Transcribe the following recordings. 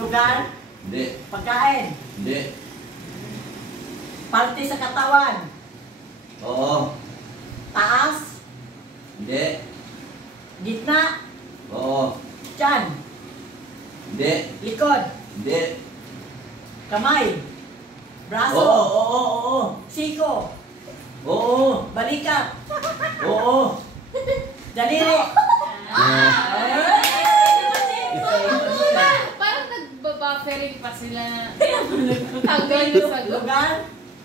Lugar? Hindi. Pagkain? Hindi. Parte sa katawan? Oo. Taas? Hindi. Gitna? Oo. Tiyan? Hindi. Likod? Hindi. Kamay? Braso? Oo, oo, oo. Siko? Oo. Balikat? Oo. Daliri? Parang nagbabuffering pa sila na tanggal yung sagot. Lugar?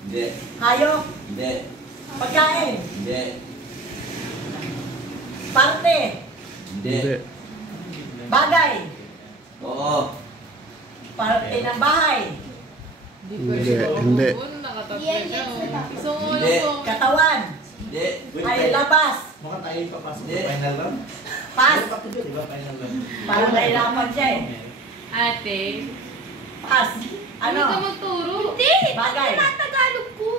Hindi. Hayop? Hindi. Pagkain? Hindi. Parte? Hindi. Bagay? Oo. Parte ng bahay? Hindi Hindi, hindi. Nakatapos siya. Gusto mo Hindi. lang po. Katawan? Hindi. Ay labas? Mukhang tayo papasok Hindi. sa final round. Pass? Di ba final round? Parang nahirapan siya eh. Ate, Pass? ano ka Ano? magturo? Hindi! Bagay. Tagalog ko.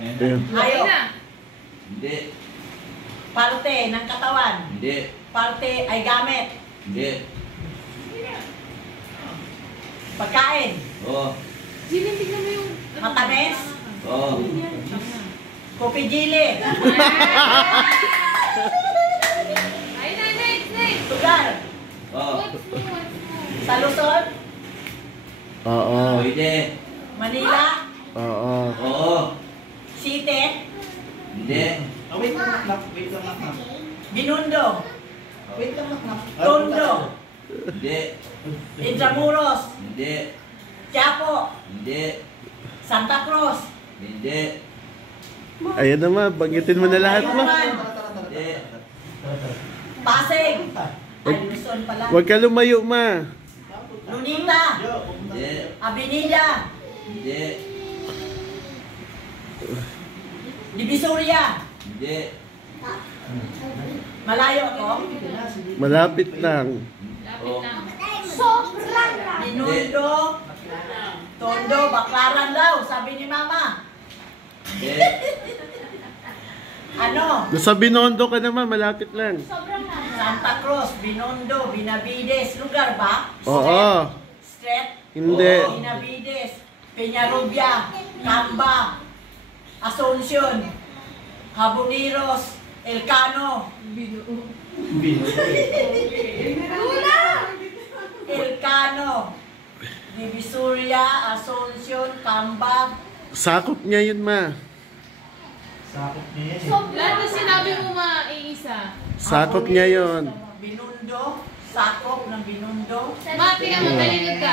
Ayun. Hayop? na. Hindi. Parte ng katawan? Hindi. Parte ay gamit? Hindi. Pagkain? Oo. Jilin, tignan mo yung... Matamis? Oo. Kopi Gili? Ay, next. Lugar? Oo. What's mo? Sa Luzon? Oo. Pwede. Manila? Oo. Oo. City? Hindi. Wait lang, Nak. Wait lang, Nak. Binundo? Wait lang, Nak. Tondo? Hindi. Intramuros? Hindi. Quiapo? Hindi. Santa Cruz? Hindi. Ayan naman, banggitin mo na lahat mo. Hindi. Pasig? Ay, Luzon pala. Huwag ka lumayo, ma. Lunita? Hindi. Avenida? Hindi. Divisoria? Hindi. Malayo ako? Malapit lang. Lapit lang. Sobrang lang. Binundo? Tondo? Baklaran daw, sabi ni Mama. Hindi. Ano? Nasa Binondo ka naman, malapit lang. Sobrang lang. Santa Cruz, Binondo, Binavides. Lugar ba? Oo. Street? Hindi. Binavides, Peñarubia, Camba, Asuncion, Haboniros, Elcano, Elcano, Divisoria, Asuncion, Camba. Sakop niya yun, ma. Sakot niya yan eh. Lahat na sinabi mo maiisa. Sakop niya yun. Binundo, sakop ng Binundo. Mati ka, magaling ka.